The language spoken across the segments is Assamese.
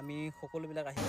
আমি সকলোবিলাক আহি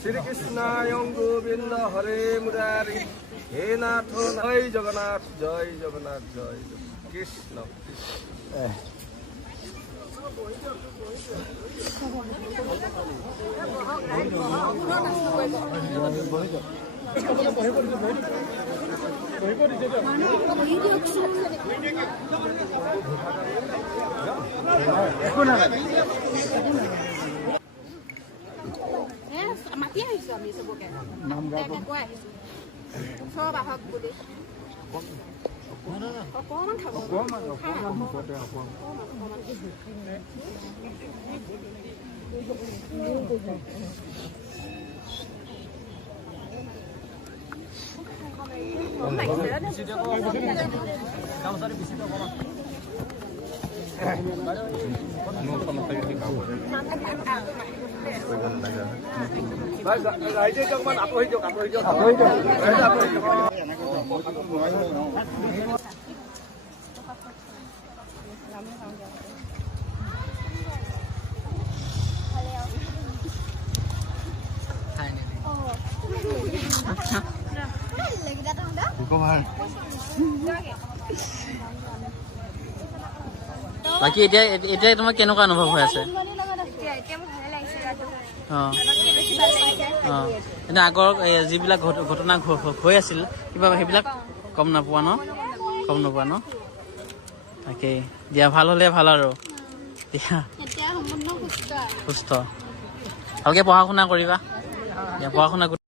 Shri Krishna Om Govinda Hare Murari He Nath Jai Jagannath Jai Jagannath Jai Krishna Mati আহিছো আমি সবকে নাম গাব কই সব আহক বুলি অকমান খাব অকমান মুখতে অকমান Raja jangan apa hijau. বাকি এতিয়া তোমাৰ কেনেকুৱা অনুভৱ হৈ আছে? এনে আগৰ যিবিলাক ঘটনা হৈ আছিল কিবা সেইবিলাক কম নোপোৱা ন? তাকে দিয়া ভাল হ'লে ভাল আৰু দিয়া সুস্থ ভালকে পঢ়া শুনা কৰিবা। পঢ়া শুনা